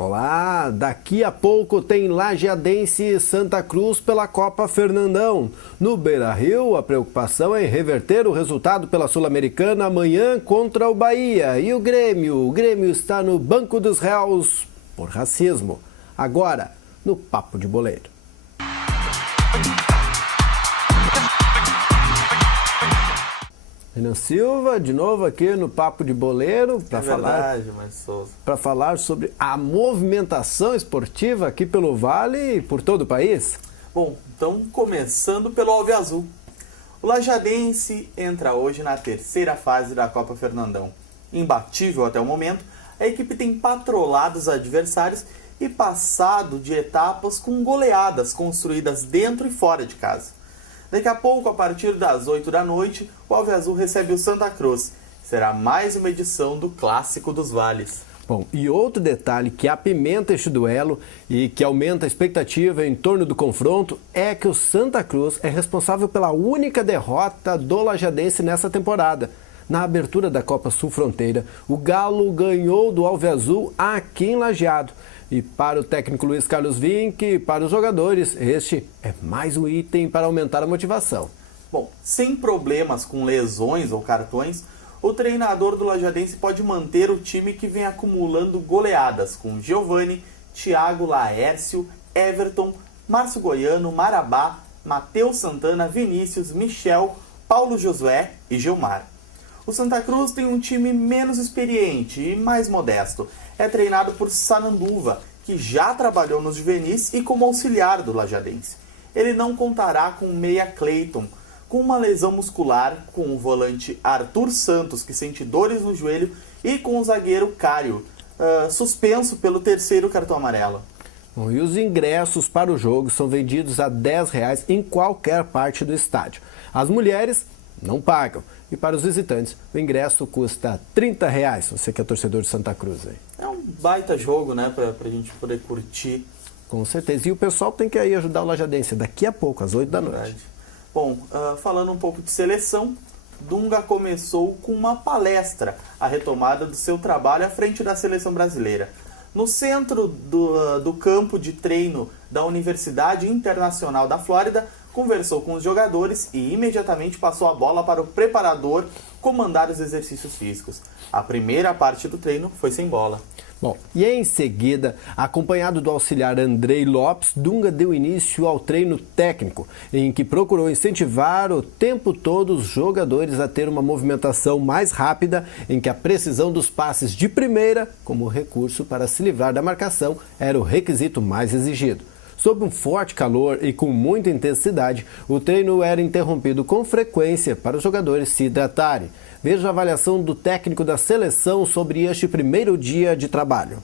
Olá, daqui a pouco tem Lajeadense e Santa Cruz pela Copa Fernandão. No Beira-Rio, a preocupação é em reverter o resultado pela Sul-Americana amanhã contra o Bahia. E o Grêmio está no banco dos réus por racismo. Agora, no Papo de Boleiro. Renan Silva, de novo aqui no Papo de Boleiro para falar sobre a movimentação esportiva aqui pelo Vale e por todo o país. Bom, então começando pelo Alviazul. O Lajeadense entra hoje na terceira fase da Copa Fernandão. Imbatível até o momento, a equipe tem patrolado os adversários e passado de etapas com goleadas construídas dentro e fora de casa. Daqui a pouco, a partir das 8 da noite, o Alviazul recebe o Santa Cruz. Será mais uma edição do Clássico dos Vales. Bom, e outro detalhe que apimenta este duelo e que aumenta a expectativa em torno do confronto é que o Santa Cruz é responsável pela única derrota do Lajeadense nessa temporada. Na abertura da Copa Sul Fronteira, o Galo ganhou do Alviazul aqui em Lajeado. E para o técnico Luiz Carlos Vinck e para os jogadores, este é mais um item para aumentar a motivação. Bom, sem problemas com lesões ou cartões, o treinador do Lajeadense pode manter o time que vem acumulando goleadas com Giovani, Thiago Laércio, Everton, Márcio Goiano, Marabá, Matheus Santana, Vinícius, Michel, Paulo Josué e Gilmar. O Santa Cruz tem um time menos experiente e mais modesto. É treinado por Sananduva, que já trabalhou nos juvenis e como auxiliar do Lajeadense. Ele não contará com o meia Cleiton, com uma lesão muscular, com o volante Arthur Santos, que sente dores no joelho, e com o zagueiro Cário, suspenso pelo terceiro cartão amarelo. Bom, e os ingressos para o jogo são vendidos a R$10 em qualquer parte do estádio. As mulheres não pagam. E para os visitantes, o ingresso custa R$30. Você que é torcedor de Santa Cruz aí. É um baita jogo, né? Pra gente poder curtir. Com certeza. E o pessoal tem que aí ajudar o Lajeadense daqui a pouco, às 8 da noite. Bom, falando um pouco de seleção, Dunga começou com uma palestra, a retomada do seu trabalho à frente da seleção brasileira. No centro do campo de treino da Universidade Internacional da Flórida, conversou com os jogadores e imediatamente passou a bola para o preparador comandar os exercícios físicos. A primeira parte do treino foi sem bola. Bom, e em seguida, acompanhado do auxiliar Andrei Lopes, Dunga deu início ao treino técnico, em que procurou incentivar o tempo todo os jogadores a ter uma movimentação mais rápida, em que a precisão dos passes de primeira, como recurso para se livrar da marcação, era o requisito mais exigido. Sob um forte calor e com muita intensidade, o treino era interrompido com frequência para os jogadores se hidratarem. Veja a avaliação do técnico da seleção sobre este primeiro dia de trabalho.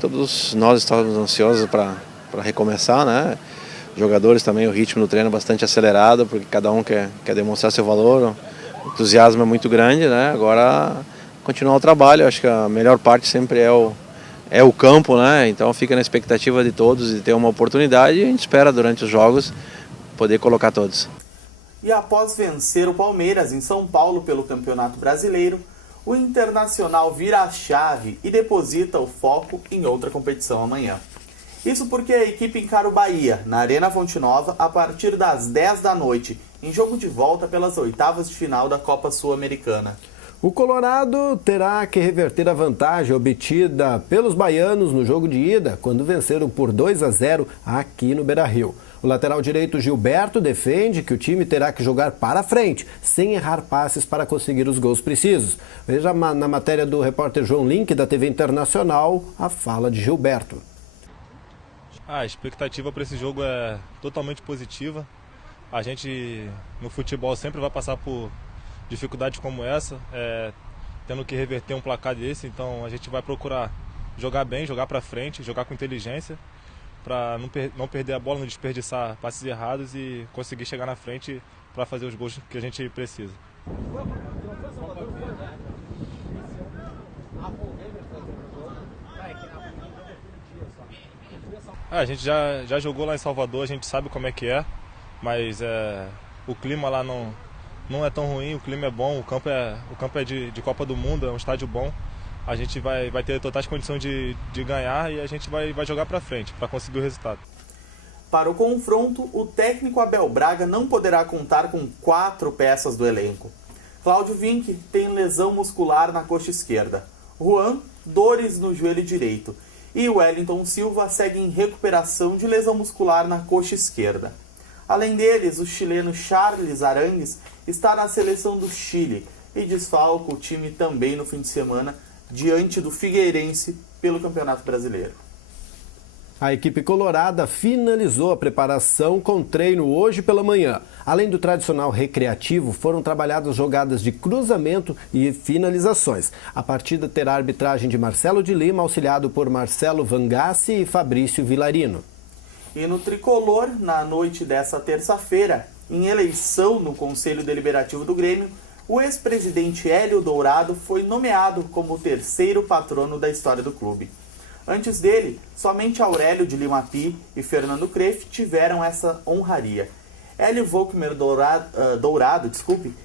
Todos nós estávamos ansiosos para recomeçar, né? Jogadores também, o ritmo do treino bastante acelerado, porque cada um quer demonstrar seu valor, o entusiasmo é muito grande, né? Agora, continuar o trabalho, acho que a melhor parte sempre é o campo, né? Então fica na expectativa de todos de ter uma oportunidade e a gente espera durante os jogos poder colocar todos. E após vencer o Palmeiras em São Paulo pelo Campeonato Brasileiro, o Internacional vira a chave e deposita o foco em outra competição amanhã. Isso porque a equipe encara o Bahia, na Arena Fonte Nova, a partir das 10 da noite, em jogo de volta pelas oitavas de final da Copa Sul-Americana. O Colorado terá que reverter a vantagem obtida pelos baianos no jogo de ida, quando venceram por 2-0 aqui no Beira-Rio. O lateral direito Gilberto defende que o time terá que jogar para frente, sem errar passes para conseguir os gols precisos. Veja na matéria do repórter João Link, da TV Internacional, a fala de Gilberto. A expectativa para esse jogo é totalmente positiva. A gente, no futebol, sempre vai passar por dificuldades como essa, tendo que reverter um placar desse. Então a gente vai procurar jogar bem, jogar para frente, jogar com inteligência, para não perder a bola, não desperdiçar passes errados e conseguir chegar na frente para fazer os gols que a gente precisa. A gente já jogou lá em Salvador, a gente sabe como é que é, mas o clima lá não é tão ruim, o clima é bom, o campo é de Copa do Mundo, é um estádio bom. A gente vai ter totais condições de ganhar e a gente vai jogar para frente, para conseguir o resultado. Para o confronto, o técnico Abel Braga não poderá contar com 4 peças do elenco. Cláudio Vinck tem lesão muscular na coxa esquerda. Juan, dores no joelho direito. E o Wellington Silva segue em recuperação de lesão muscular na coxa esquerda. Além deles, o chileno Charles Arangues está na seleção do Chile e desfalca o time também no fim de semana diante do Figueirense pelo Campeonato Brasileiro. A equipe colorada finalizou a preparação com treino hoje pela manhã. Além do tradicional recreativo, foram trabalhadas jogadas de cruzamento e finalizações. A partida terá a arbitragem de Marcelo de Lima, auxiliado por Marcelo Vangassi e Fabrício Vilarino. E no tricolor, na noite dessa terça-feira, em eleição no Conselho Deliberativo do Grêmio, o ex-presidente Hélio Dourado foi nomeado como o 3º patrono da história do clube. Antes dele, somente Aurélio de Lima Pi e Fernando Kreff tiveram essa honraria. Hélio Volkmer Dourado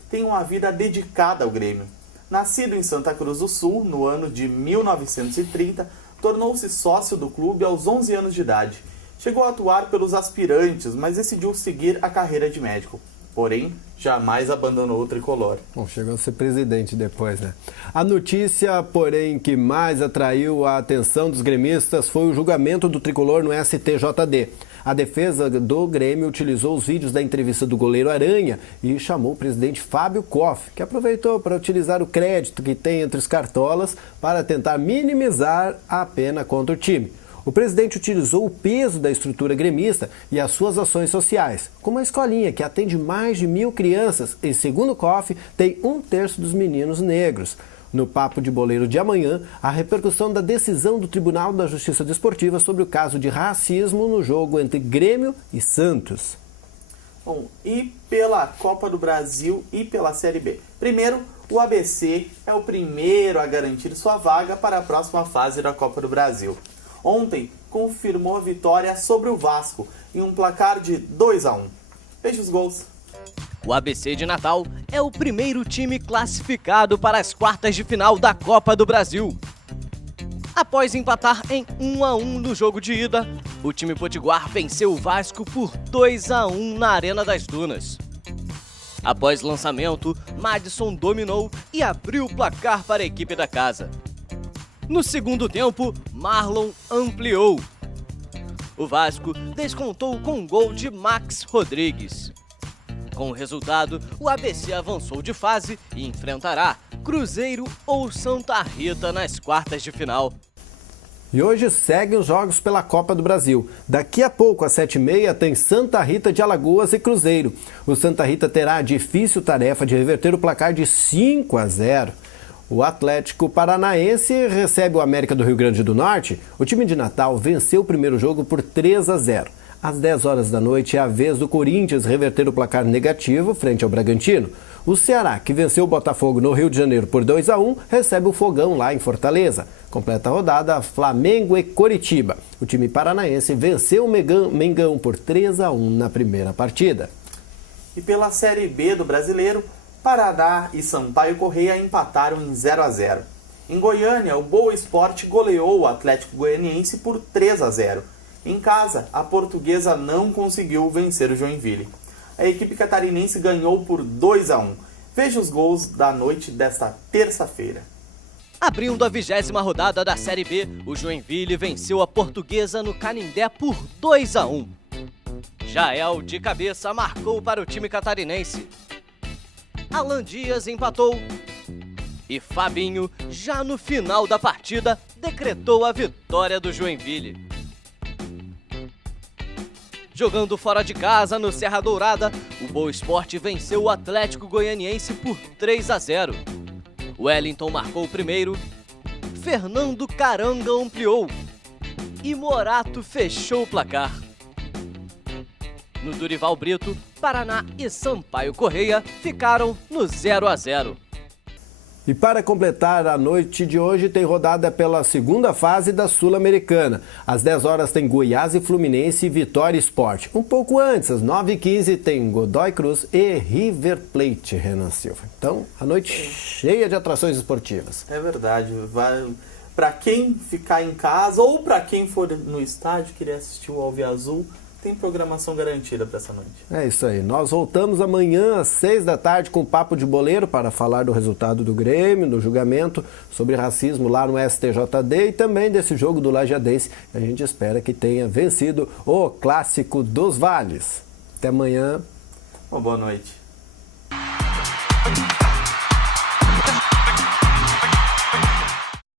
tem uma vida dedicada ao Grêmio. Nascido em Santa Cruz do Sul, no ano de 1930, tornou-se sócio do clube aos 11 anos de idade. Chegou a atuar pelos aspirantes, mas decidiu seguir a carreira de médico. Porém, jamais abandonou o tricolor. Bom, chegou a ser presidente depois, né? A notícia, porém, que mais atraiu a atenção dos gremistas foi o julgamento do tricolor no STJD. A defesa do Grêmio utilizou os vídeos da entrevista do goleiro Aranha e chamou o presidente Fábio Koff, que aproveitou para utilizar o crédito que tem entre os cartolas para tentar minimizar a pena contra o time. O presidente utilizou o peso da estrutura gremista e as suas ações sociais, como a escolinha que atende mais de 1.000 crianças e, segundo Koff, tem 1/3 dos meninos negros. No Papo de Boleiro de amanhã, a repercussão da decisão do Tribunal da Justiça Desportiva sobre o caso de racismo no jogo entre Grêmio e Santos. Bom, e pela Copa do Brasil e pela Série B. Primeiro, o ABC é o primeiro a garantir sua vaga para a próxima fase da Copa do Brasil. Ontem, confirmou a vitória sobre o Vasco em um placar de 2-1. Veja os gols. O ABC de Natal é o primeiro time classificado para as quartas de final da Copa do Brasil. Após empatar em 1-1 no jogo de ida, o time potiguar venceu o Vasco por 2-1 na Arena das Dunas. Após lançamento, Madison dominou e abriu o placar para a equipe da casa. No segundo tempo, Marlon ampliou. O Vasco descontou com um gol de Max Rodrigues. Com o resultado, o ABC avançou de fase e enfrentará Cruzeiro ou Santa Rita nas quartas de final. E hoje seguem os jogos pela Copa do Brasil. Daqui a pouco, às 7h30, tem Santa Rita de Alagoas e Cruzeiro. O Santa Rita terá a difícil tarefa de reverter o placar de 5-0. O Atlético Paranaense recebe o América do Rio Grande do Norte. O time de Natal venceu o primeiro jogo por 3-0. Às 10 horas da noite é a vez do Corinthians reverter o placar negativo frente ao Bragantino. O Ceará, que venceu o Botafogo no Rio de Janeiro por 2-1, recebe o Fogão lá em Fortaleza. Completa a rodada Flamengo e Coritiba. O time paranaense venceu o Mengão por 3-1 na primeira partida. E pela Série B do Brasileiro, Paraná e Sampaio Corrêa empataram em 0-0. Em Goiânia, o Boa Esporte goleou o Atlético Goianiense por 3-0. Em casa, a Portuguesa não conseguiu vencer o Joinville. A equipe catarinense ganhou por 2-1. Veja os gols da noite desta terça-feira. Abrindo a 20ª rodada da Série B, o Joinville venceu a Portuguesa no Canindé por 2-1. Jael, de cabeça, marcou para o time catarinense. Alan Dias empatou e Fabinho, já no final da partida, decretou a vitória do Joinville. Jogando fora de casa, no Serra Dourada, o Boa Esporte venceu o Atlético Goianiense por 3-0. Wellington marcou o primeiro, Fernando Caranga ampliou e Morato fechou o placar. No Durival Brito, Paraná e Sampaio Corrêa ficaram no 0-0. E para completar a noite de hoje, tem rodada pela segunda fase da Sul-Americana. Às 10 horas tem Goiás e Fluminense e Vitória Sport. Um pouco antes, às 9h15, tem Godoy Cruz e River Plate, Renan Silva. Então, a noite cheia de atrações esportivas. É verdade. Para quem ficar em casa ou para quem for no estádio querer assistir o Alviazul, tem programação garantida para essa noite. É isso aí. Nós voltamos amanhã às 6 da tarde com o Papo de Boleiro para falar do resultado do Grêmio, do julgamento sobre racismo lá no STJD e também desse jogo do Lajadense. A gente espera que tenha vencido o Clássico dos Vales. Até amanhã. Uma boa noite.